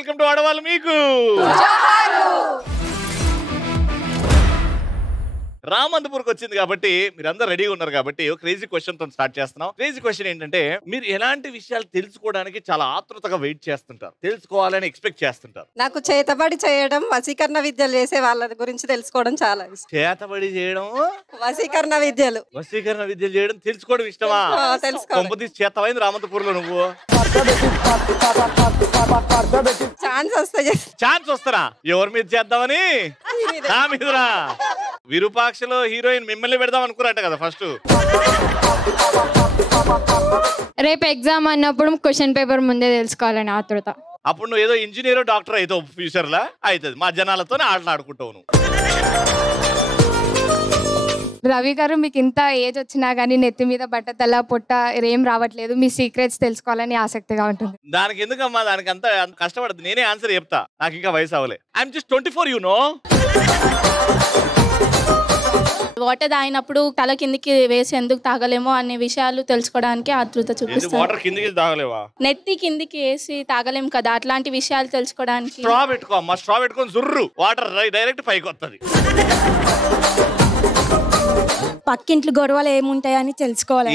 Welcome to ఆడవాళ్ళు మీకు. రామంతపూర్కి వచ్చింది కాబట్టి మీరందరూ రెడీగా ఉన్నారు కాబట్టి ఒక క్రేజీ క్వశ్చన్ తో స్టార్ట్ చేస్తున్నాం. క్రేజీ క్వశ్చన్ ఏంటంటే, మీరు ఎలాంటి విషయాలు తెలుసుకోవడానికి చాలా ఆతృతగా వెయిట్ చేస్తుంటారు, తెలుసుకోవాలని ఎక్స్పెక్ట్ చేస్తుంటారు? నాకు చేతబడి చేయడం, వశీకరణ విద్యలు చేసే వాళ్ళ గురించి తెలుసుకోవడం చాలా ఇష్టం. చేతబడి చేయడం, వశీకరణ విద్యలు చేయడం తెలుసుకోవడం ఇష్టమా? తెలుసుకోవాలి. చేతమైంది రామంతపూర్లో నువ్వు. ఛాన్స్ వస్తారా? ఎవరి మీద చేద్దామని? నా మీదరా? విరూపాక్షలో హీరోయిన్ మిమ్మల్ని పెడదాం అనుకున్నట్ట కదా ఫస్ట్. రేపు ఎగ్జామ్ అన్నప్పుడు క్వశ్చన్ పేపర్ ముందే తెలుసుకోవాలని ఆతృత. అప్పుడు నువ్వు ఏదో ఇంజనీర్ డాక్టర్ అయితే ఫ్యూచర్ లా అవుతుంది. మా జనాలతోనే ఆటలు ఆడుకుంటావు నువ్వు. రవి గారు, మీకు ఇంత ఏజ్ వచ్చినా గానీ నెత్తి మీద బట్టతల పొట్ట ఏం రావట్లేదు, మీ సీక్రెట్స్ తెలుసుకోవాలని ఆసక్తిగా ఉంటుంది. దానికి ఎందుకమ్మా, దానికి అంత కష్టపడదు. నేనే ఆన్సర్ చెప్తా, నాకు ఇంకా వయసు అవ్వలే. I'm just 24 you know. Water తాగినప్పుడు తల కిందికి వేసి ఎందుకు తాగలేమో అనే విషయాలు తెలుసుకోవడానికి ఆతృత చూపిస్తాను. వాటర్ కిందికి తాగలేవా? నెత్తి కిందికి వేసి తాగలేం కదా, అట్లాంటి విషయాలు తెలుసుకోవడానికి. స్ట్రా పెట్టుకో అమ్మా, స్ట్రా పెట్టుకొని జుర్రు వాటర్ డైరెక్ట్ పైకి వస్తుంది. పక్కింట్లో గొడవలు ఏముంటాయని తెలుసుకోవాలి.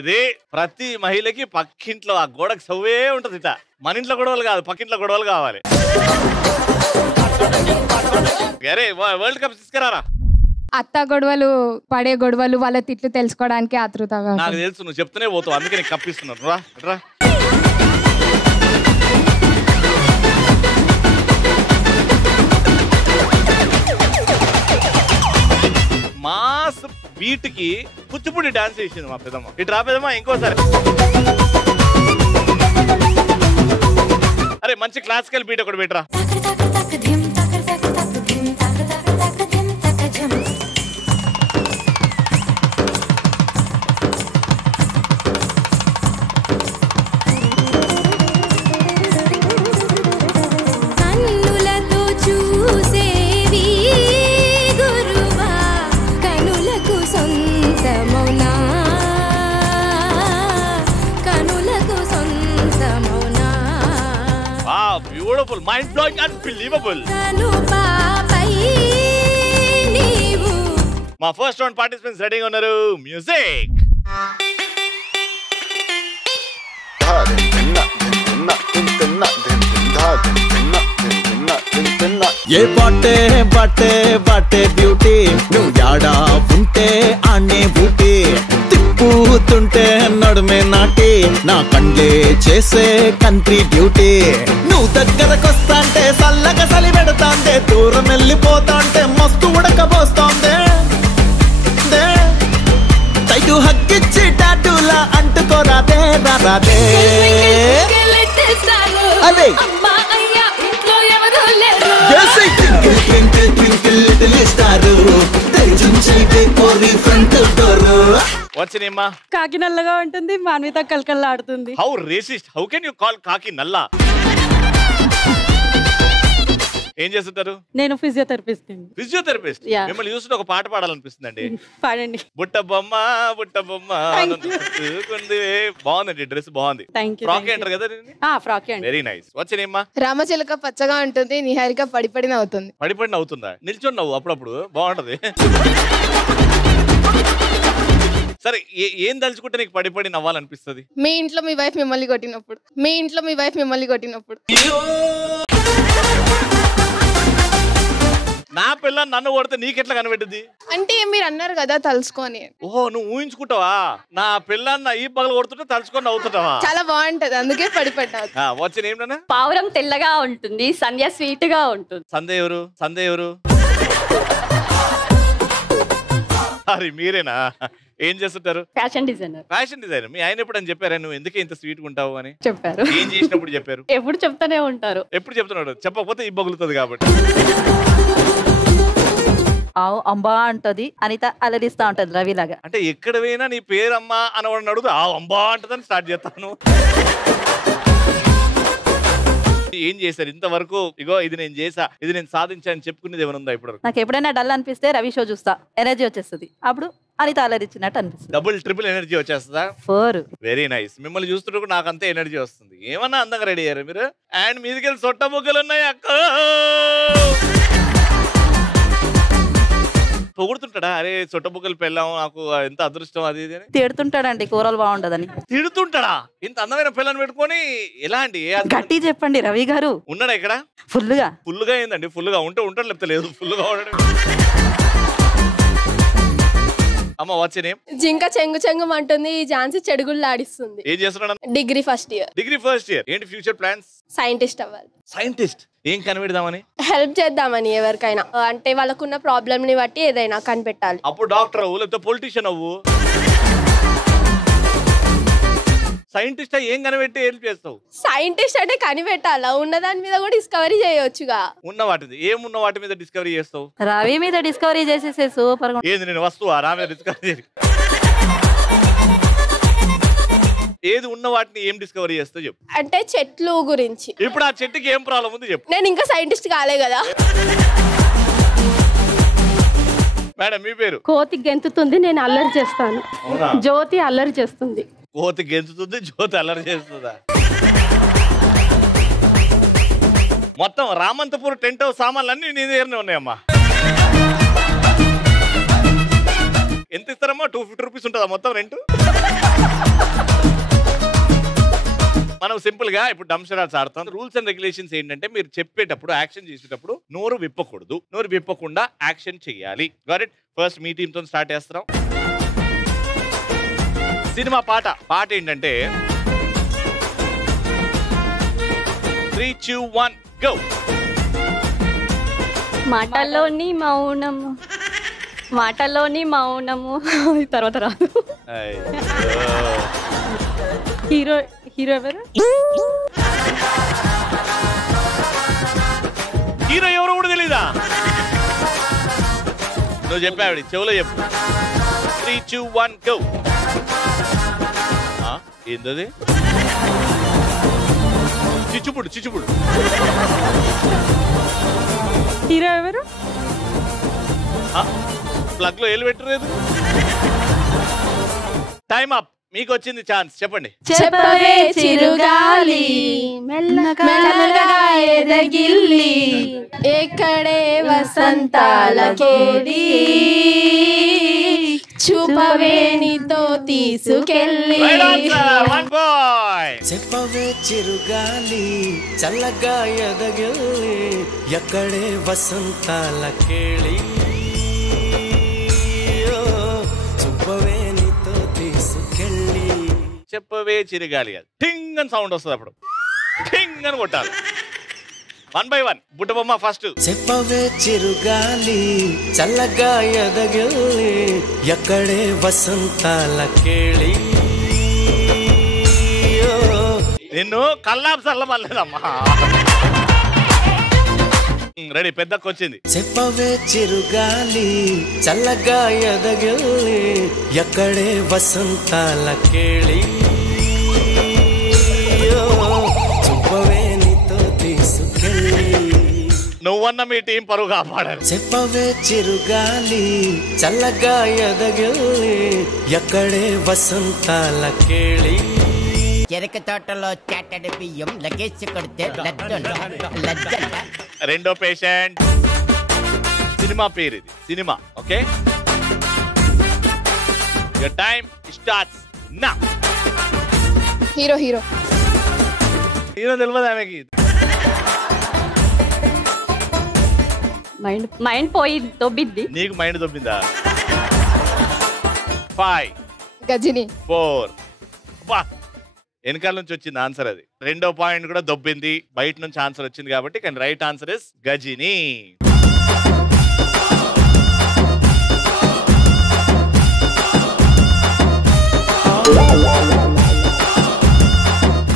ఇది ప్రతి మహిళకి పక్కింట్లో ఆ గోడకు సవ్వే ఉంటది. మన ఇంట్లో గొడవలు కాదు, పక్కింట్లో గొడవలు కావాలి. అరే వరల్డ్ కప్ తీసుకురారా. అత్త గొడవలు, పడే గొడవలు, వాళ్ళ తిట్లు తెలుసుకోవడానికి ఆతృతగా. నాకు తెలుసు, నువ్వు చెప్తూనే పోతావు, అందుకే నీకు కప్పిస్తున్నాను. రా రా. మాస్ బీట్ కి కూచిపూడి డాన్స్ చేసింది మా పెదమ్మ. ఇటు రా పెదమ్మ, ఇంకోసారి. అరే మంచి క్లాసికల్ బీట్ ఒకటి పెట్టరా. Beautiful, mind blowing, unbelievable. మా ఫస్ట్ రౌండ్ పార్టిసిపెంట్స్ రెడీగా ఉన్నారు. మ్యూజిక్. ఏ బాటే బాటే బాటే బ్యూటీ, నువ్వు యాడా ఉంటే ఆనే బూటీ, తిప్పుతుంటే నడుమే నాటి, నా కండ్లే చేసే కంట్రీ బ్యూటీ. నువ్వు దగ్గరకొస్తాంటే సల్లగా సలి పెడతాందే, దూరం వెళ్ళిపోతాంటే మస్తు ఉడకబోస్తాందే. తైటు హక్కిచ్చి టాటూలా అంటుకోరాదే రాదే. అదే వచ్చినమ్మా. కాకి నల్లగా ఉంటుంది, మాన్విత కలకల్లాడుతుంది. How racist, how can you call కాకి నల్లా? ఏం చేస్తుంటారు? నేను ఫిజియోథెరపిస్ట్. ఫిజియోథెరపిస్ట్. మిమ్మల్ని చూస్తుంటే ఒక పాట పాడాలనిపిస్తుంది అండి. పాడండి. బుట్ట బొమ్మ బుట్ట బొమ్మ. బాగుందండి, డ్రెస్ బాగుంది. ఫ్రాక్ అంటారు కదా? ఫ్రాక్. Very nice. వచ్చినమ్మా. రామచిలక పచ్చగా ఉంటుంది, నిహారిక పడిపడి నవ్వుతుంది. పడిపడి నవ్వుతుందా? నిల్చొని నవ్వు అప్పుడప్పుడు బాగుంటది. సరే, ఏం తలుచుకుంటే నీకు పడిపడి నవ్వాలనిపిస్తుంది? మీ ఇంట్లో మీ వైఫ్ మిమ్మల్ని కొట్టినప్పుడు. నా పిల్ల నన్ను కొడితే నీకెట్లా కనిపెట్టింది? అంటే మీరు అన్నారు కదా తలుచుకొని. ఓహో, నువ్వు ఊహించుకుంటావా? నా పిల్ల ఈ పగలు కొడుతుంటే తలుచుకొని నవ్వుతుంటావా? చాలా బాగుంటది, అందుకే పడిపడ్డా. వచ్చిన ఏమిటన్నా? పావురం తెల్లగా ఉంటుంది, సంధ్య స్వీట్ గా ఉంటుంది. సంధ్య ఎవరు? అరే మీరేనా? ఏం చేస్తుంటారు? Fashion designer. మీ ఆయన ఎప్పుడు అని చెప్పారా నువ్వు ఎందుకు ఇంత స్వీట్ గా ఉంటావు అని? చెప్పారు. ఏం చేసినప్పుడు చెప్పారు? ఎప్పుడు చెప్తానే ఉంటారు. ఎప్పుడు చెప్తున్నాడు? చెప్పకపోతే ఇబ్బగులుతుంది కాబట్టి. ఆవు అంబా అంటది, అనిత అలరిస్తా ఉంటది రవిలాగా. అంటే ఎక్కడ పోయినా నీ పేరు అమ్మా అని అడుగుతా, ఆ అంబా అంటదని స్టార్ట్ చేస్తాను. ఏం చేశారు ఇంతవరకు? ఇగో ఇది నేను చేసా, ఇది నేను సాధించాను చెప్పుకునేది ఏమైనా ఉందా ఇప్పుడు? నాకు ఎప్పుడైనా డల్ అనిపిస్తే రవి షో చూస్తా, ఎనర్జీ వచ్చేస్తుంది. అప్పుడు అనిత అలరిచ్చినట్టు అనిపిస్తుంది. డబుల్ ట్రిపుల్ ఎనర్జీ వచ్చేస్తుందా? 4 వెరీ నైస్. మిమ్మల్ని చూస్తుంటే నాకు అంతే ఎనర్జీ వస్తుంది. ఏమన్నా అందంగా రెడీ అయ్యారు మీరు. అండ్ మీదికెళ్ళి సొట్ట ముగ్గులు ఉన్నాయి అక్క. పొగుడుతుంటాడా? అరే సొట్ట ముగ్గులు పెళ్ళాము, నాకు ఎంత అదృష్టం అది ఇది అని. తిడుతుంటాడండి కూరలు బాగుండదని. తిడుతుంటాడా? ఇంత అందమైన పిల్లని పెట్టుకొని ఎలా అండి? గట్టి చెప్పండి రవి గారు. ఉన్నాడా ఇక్కడ? ఫుల్గా ఫుల్గా ఏందండి? ఫుల్గా ఉంటే ఉంటాడు, లేకపోతే లేదు. ఫుల్గా ఉండడం. అమ్మ వాట్స్ యువర్ నేమ్? జింక చెంగు చెంగు అంటుంది, ఝాన్సీ చెడుగుళ్ళు ఆడిస్తుంది. ఏం చేస్తున్నాడు? Degree first year. Degree first year. ఏంటి ఫ్యూచర్ ప్లాన్స్? సైంటిస్ట్ అవ్వాలి. సైంటిస్ట్. ఏం కనిపెడదామని? హెల్ప్ చేద్దామని ఎవరికైనా, అంటే వాళ్ళకున్న ప్రాబ్లమ్ ని బట్టి ఏదైనా కనిపెట్టాలి. అప్పుడు డాక్టర్ అవ్వు, లేకపోతే పొలిటీషియన్ అవ్వు. సైంటిస్ట్ ఏం కనిపెట్టి హెల్ప్ చేస్తావు? సైంటిస్ట్ అంటే కనిపెట్టాలా, ఉన్న దాని మీద కూడా డిస్కవరీ చేయొచ్చుగా. ఉన్న వాటిది ఏమున్న వాటి మీద డిస్కవరీ చేస్తావు? రవి మీద డిస్కవరీ చేసేసే సూపర్. ఏది నేను వస్తువా నా మీద డిస్కవరీ? ఏది ఉన్న వాటిని ఏం డిస్కవరీ చేస్తావు చెప్పు. అంటే చెట్లు గురించి. ఇప్పుడు ఆ చెట్టుకి ఏం ప్రాబ్లం ఉంది చెప్పు. నేను ఇంకా సైంటిస్ట్ కాలే కదా. మేడం మీ పేరు? కోతి గెంతుతుంది, నేను అల్లరి చేస్తాను. అవునా? జ్యోతి అల్లరి చేస్తుంది. కోతి గెంతుతుంది, జ్యోతి అల్లరి చేస్తుందా? మొత్తం రామంతపూర్ టెంట్ హౌస్ సామాన్లు అన్ని నీ దగ్గరనే ఉన్నాయమ్మా. ఎంత ఇస్తారమ్మా? 250 రూపీస్ ఉంటుందా మొత్తం రెంట్? మనం సింపుల్ గా ఇప్పుడు డంషరాట్స్ ఆడతాం. రూల్స్ అండ్ రెగ్యులేషన్స్ ఏంటంటే మీరు చెప్పేటప్పుడు, యాక్షన్ చేసేటప్పుడు నోరు విప్పకూడదు. నోరు విప్పకుండా యాక్షన్ చేయాలి. Got it? First me team తో స్టార్ట్ చేస్తున్నాం. సినిమా పాట ఏంటంటే 3, 2, 1 గో. మాటల్లోని మౌనము, మాటల్లోని మౌనము. తర్వాత రాదు. హీరో ఎవరు? హీరో ఎవరు కూడా తెలీదా? నువ్వు చెప్పావిడ చెవులో చెప్పు. 3, 2, 1 గో. ఏంటది? చిచ్చుపుడు. హీరో ఎవరు? ప్లగ్ లో ఏలు పెట్టలేదు. Time up. మీకు వచ్చింది ఛాన్స్, చెప్పండి. చెప్పవే చిరుగాలి మెల్లగా ఎదగిల్లి, ఎక్కడే వసంతాల కేలి, చూపవే నీతో తీసుకెళ్ళి. చెప్పవే చిరుగాలి చల్లగా ఎదగిల్లి, ఎక్కడే వసంతాల కేళి, చూపవే నీతో తీసుకెళ్ళి. చెప్పవే చిరుగాలి. ఠింగ్ అని సౌండ్ వస్తుంది, అప్పుడు ఠింగ్ అని కొట్టాలి. 1 by 1. బుట్టబొమ్మ ఫస్ట్. చెప్పవే చిరుగాలి చల్లగా ఎదగిల్లి, ఎక్కడే వసంతాల కేళి. నిన్ను కల్లాపు చల్లమలేదమ్మా. రెడీ, పెద్దకు వచ్చింది. చెప్పవే చిరుగాలి చల్లగా ఎదగిల్లి, ఎక్కడే వసంతాల కేళి, చూపవే నీతో తీసుకెళ్ళి. నువ్వన్న మీ టీం పరువు కాపాడారు. చెప్పవే చిరుగాలి చల్లగా ఎదగిల్లి, ఎక్కడే వసంతాల కేళి. చెరక తోటలో చాటడి బియ్యం లగేసి కొడితే లజ్జ. రెండో పేషెంట్. సినిమా పేరు ఇది. Cinema. Okay, your time starts now. Hero hero తెలియదు ఆమెకి. మైండ్ పోయి దొబ్బిద్ది. నీకు మైండ్ దొబ్బిందా? 5, గజిని. 4. వెనకాల నుంచి వచ్చింది ఆన్సర్ అది. రెండో పాయింట్ కూడా దొబ్బింది. బయట నుంచి ఆన్సర్ వచ్చింది కాబట్టి, కానీ రైట్ ఆన్సర్ ఇస్ గజిని.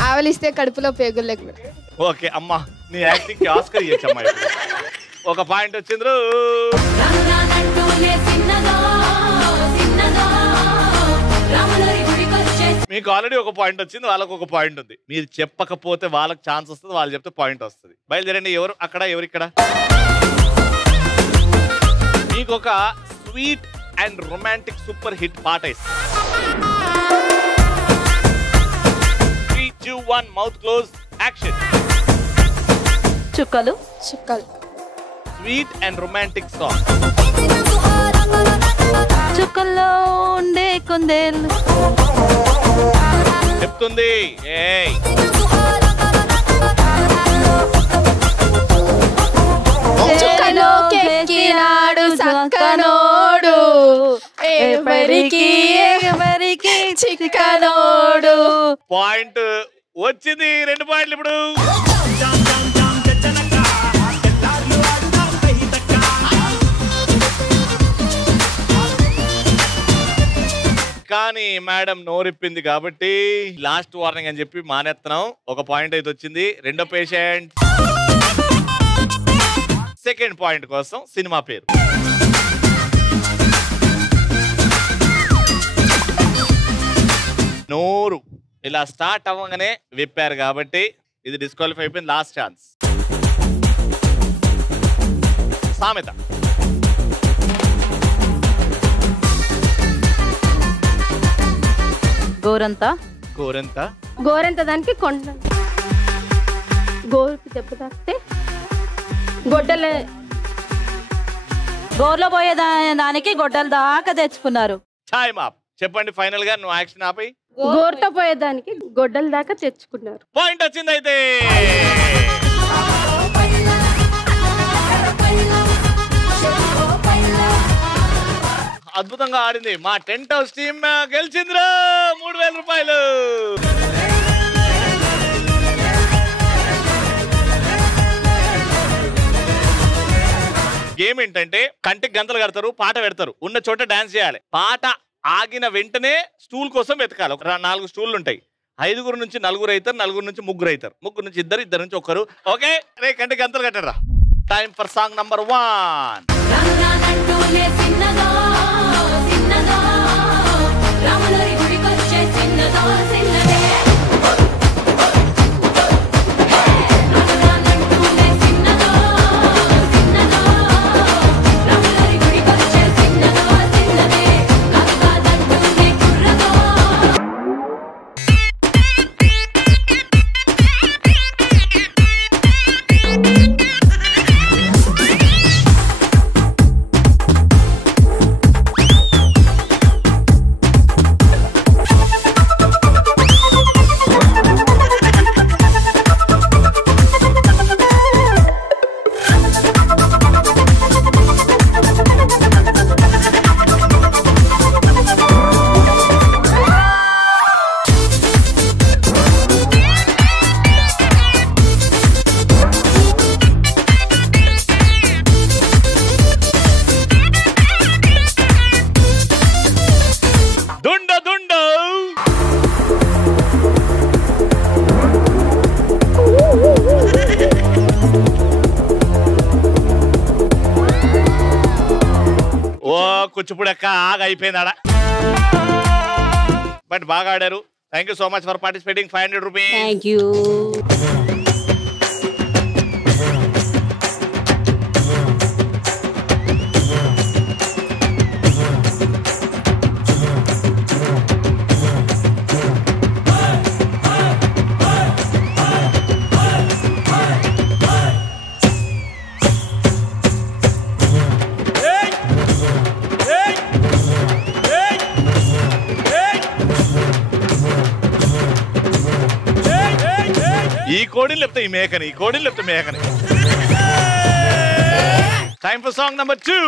ఆవలిస్తే కడుపులో పేగులు లేకుండా. ఓకే అమ్మా, నీ యాక్టింగ్ కి ఆస్కర్ ఇచ్చమ్మా. ఒక పాయింట్ వచ్చింది. మీకు ఆల్రెడీ ఒక పాయింట్ వచ్చింది, వాళ్ళకి ఒక పాయింట్ ఉంది. మీరు చెప్పకపోతే వాళ్ళకి ఛాన్స్ వస్తుంది, వాళ్ళు చెప్తే పాయింట్ వస్తుంది. బయలుదేరండి. ఎవరు అక్కడ, ఎవరిక్కడ? మీకు ఒక sweet and romantic super hit పాట ఇస్తుంది. 3, 2, 1 మౌత్ క్లోజ్, యాక్షన్. చుక్కలు. Sweet and romantic song. చుక్కల్లో ఉండే కొందేళ్ళు చెప్తుంది. ఏయ్ చుక్కలోకెక్కినాడు సక్కనోడు, ఎవరికి చిక్కనోడు. పాయింట్ వచ్చింది. 2 పాయింట్లు ఇప్పుడు. కానీ మేడం నోరిప్పింది కాబట్టి లాస్ట్ వార్నింగ్ అని చెప్పి మానేస్తున్నాం. ఒక పాయింట్ అయితే వచ్చింది. రెండో పేషెంట్. సెకండ్ పాయింట్ కోసం సినిమా పేరు. నోరు ఇలా స్టార్ట్ అవ్వగానే విప్పారు కాబట్టి ఇది డిస్క్వాలిఫై అయిపోయింది. Last chance. సామెత. గోరంతా. గోరంత దానికి కొండ గోరుకి దెబ్బ తాకితే గొడ్డలే. గోర్లో పోయే దానికి గొడ్డలు దాకా తెచ్చుకున్నారు. Time up. చెప్పండి ఫైనల్ గా. నువ్వు యాక్షన్ ఆపి. గోరుతో పోయేదానికి గొడ్డల దాకా తెచ్చుకున్నారు. పాయింట్ వచ్చింది అయితే. అద్భుతంగా ఆడింది మా టెంట్ హౌస్ టీమ్. గెలిచిందిరా 3000 రూపాయలు. గేమ్ ఏంటంటే కంటికి గంతలు కడతారు, పాట పెడతారు, ఉన్న చోట డాన్స్ చేయాలి. పాట ఆగిన వెంటనే స్టూల్ కోసం వెతకాలి. ఒక 4 స్టూళ్ళు ఉంటాయి. 5 నుంచి 4 అవుతారు, 4 నుంచి 3 అవుతారు, 3 నుంచి 2, 2 నుంచి 1. ఓకే రే, కంటికి గంతలు కట్టరా. Time for song number 1. Kuchipudi అక్క ఆగా అయిపోయిందాడా. బట్ బాగా ఆడారు. Thank you so much for participating. 500 rupees. Thank you. ఈ కోడిని లేకపోతే ఈ మేకని, ఈ కోడిని లేకపోతే మేకని. Time for song number 2.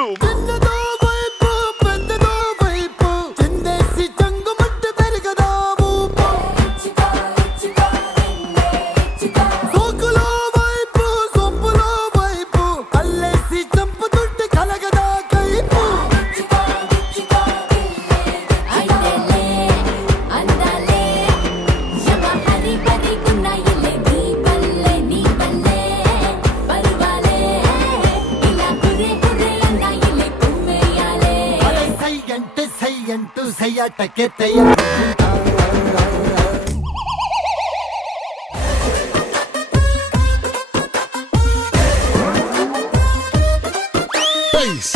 సయ్యంటూ సయ్యటకే తయ్య bass.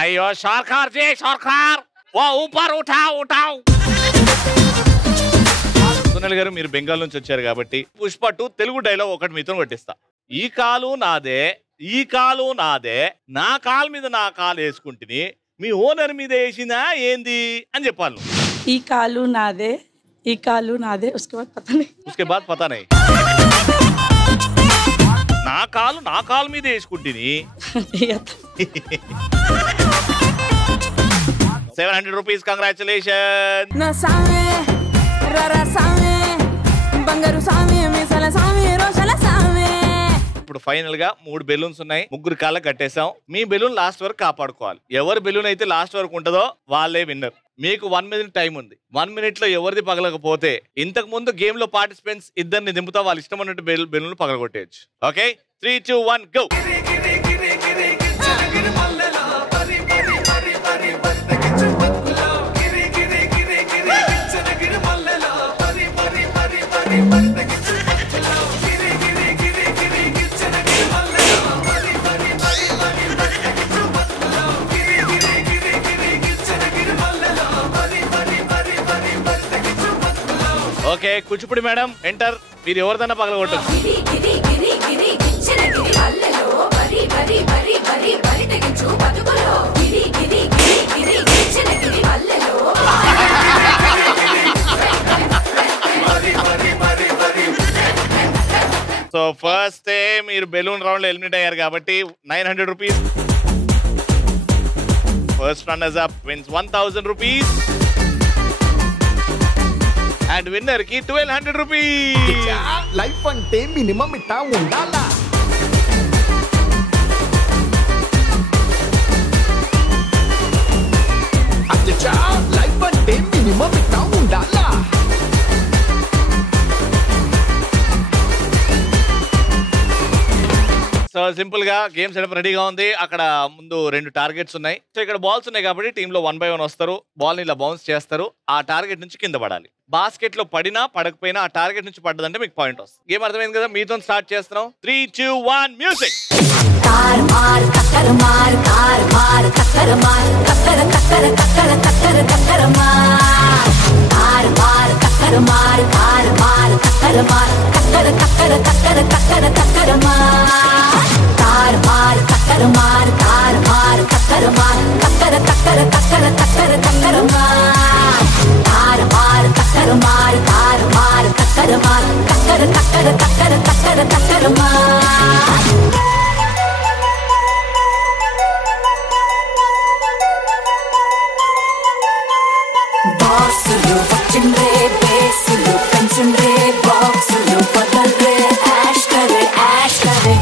అయ్యో సర్కార్ జీ సర్కార్ ఓ ఊపర్ ఉఠావ్ ఉఠావ్. సునీల్ గారు మీరు బెంగాల్ నుంచి వచ్చారు కాబట్టి పుష్ప 2 తెలుగు డైలాగ్ ఒకటి మీతో కొట్టిస్తా. ఈ కాలు నాదే ఈ కాలు నాదే నా కాలు మీద నా కాలు వేసుకుంటుని మీ ఓనర్ మీద వేసిందా ఏంది అని చెప్పాలి. ఈ కాలు నాదే ఈ కాలు నాదే ఉస్కే బాద్ పతా నహీ. నా కాలు మీద వేసుకుంటుని 700 rupees. Congratulations. నా సామే రరా సామే బంగారు సామే మిసల సామే రోషల సామే. ఇప్పుడు ఫైనల్ గా 3 బెలూన్స్ ఉన్నాయి. 3 కాళ్ళ కట్టేసాం. మీ బెలూన్ లాస్ట్ వరకు కాపాడుకోవాలి. ఎవరి బెలూన్ అయితే లాస్ట్ వరకు ఉంటుందో వాళ్ళే విన్నర్. మీకు 1 minute టైం ఉంది. 1 minute లో ఎవరిది పగలకపోతే ఇంతకు ముందు గేమ్ లో పార్టిసిపెంట్స్ ఇద్దరిని దింపుతా వాళ్ళు ఇష్టం అన్నట్టు బెలూన్ పగలగొట్టేయచ్చు. Okay 3, 2, 1 go. Okay Kuchipudi madam enter. మీరు ఎవరిదన్నా పగలగొట్టచ్చు. సో ఫస్ట్ మీరు బెలూన్ రౌండ్ లో ఎలిమినేట్ అయ్యారు కాబట్టి 900 rupees. First runners up wins 1000 rupees. And winner కి 1200 rupees. లైఫ్ అంటే మినిమం ఇట్టా ఉండాలా. అచ్చా లైఫ్ అంటే మినిమం ఇట్టా ఉండాలా. సో సింపుల్ గా గేమ్ సెటప్ రెడీగా ఉంది. అక్కడ ముందు 2 టార్గెట్స్ ఉన్నాయి. సో ఇక్కడ బాల్స్ ఉన్నాయి కాబట్టి టీమ్ లో 1 by 1 వస్తారు. బాల్ ని ఇలా బౌన్స్ చేస్తారు. ఆ టార్గెట్ నుంచి కింద పడాలి. బాస్కెట్ లో పడినా పడకపోయినా ఆ టార్గెట్ నుంచి పడ్డదంటే మీకు పాయింట్ వస్తుంది. గేమ్ అర్థమైంది కదా. మీతో స్టార్ట్ చేస్తున్నాం. 3, 2, 1 మ్యూజిక్. బాక్సులు వచ్చిండ్రే బేసులు పెంచుండ్రే బాక్సులు బదల్రే యాష్ కరే యాష్ కరే.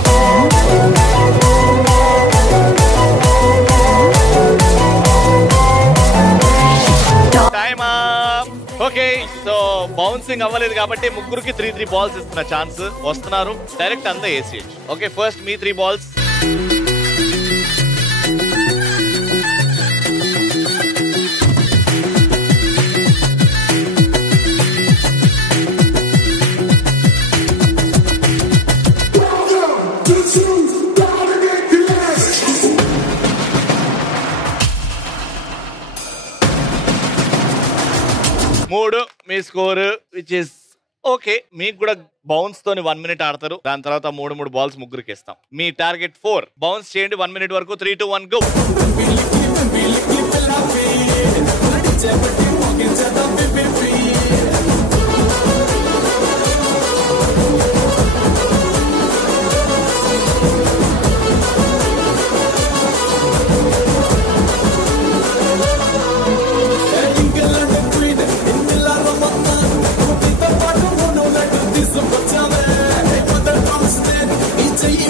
Time up. Okay so bouncing అవ్వలేదు కాబట్టి ముగ్గురికి 3 balls ఇస్తున్న ఛాన్స్. వస్తున్నారు డైరెక్ట్ అంతా వేసేయచ్చు. ఓకే ఫస్ట్ మీ 3 balls. మూడు మీ స్కోర్ విచ్ ఇస్ ఓకే. మీకు కూడా బౌన్స్ తోని 1 minute ఆడతారు. దాని తర్వాత 3 balls ముగ్గురికి ఇస్తాం. మీ టార్గెట్ 4. బౌన్స్ చేయండి 1 minute వరకు. 3, 2, 1 గో. ఈ చెయ్యి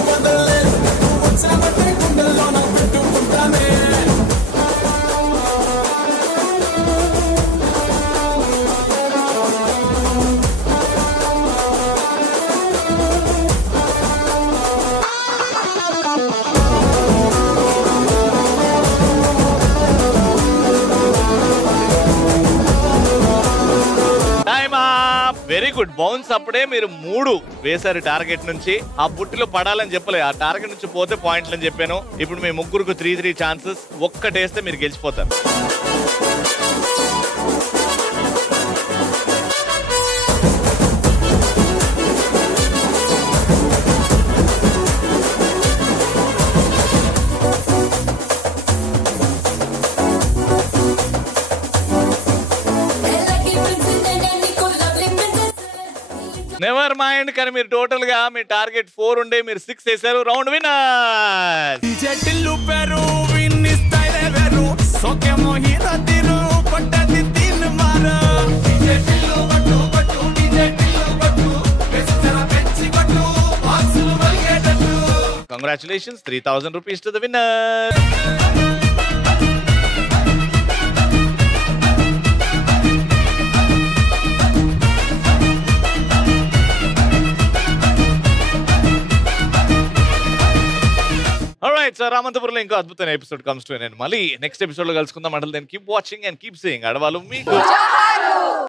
గుడ్. బౌన్స్ అప్పుడే మీరు 3 వేశారు టార్గెట్ నుంచి. ఆ బుట్టిలో పడాలని చెప్పలేదు, ఆ టార్గెట్ నుంచి పోతే పాయింట్లు అని చెప్పాను. ఇప్పుడు మీ ముగ్గురుకు 3 ఛాన్సెస్. ఒక్కటేస్తే మీరు గెలిచిపోతారు. Never mind. కానీ మీరు టోటల్ గా మీ టార్గెట్ 4 ఉండే, మీరు 6 వేశారు. Round winner. Congratulations, 3,000 rupees to the winner. Alright, so రామంతపురంలో ఇంకో అద్భుతమైన ఎపిసోడ్ కమ్స్ టు ఎన్. మళ్ళీ నెక్స్ట్ ఎపిసోడ్ లో కలుసుకుందాం. అంటే then keep watching and keep saying. ఆడవాళ్ళు మీకు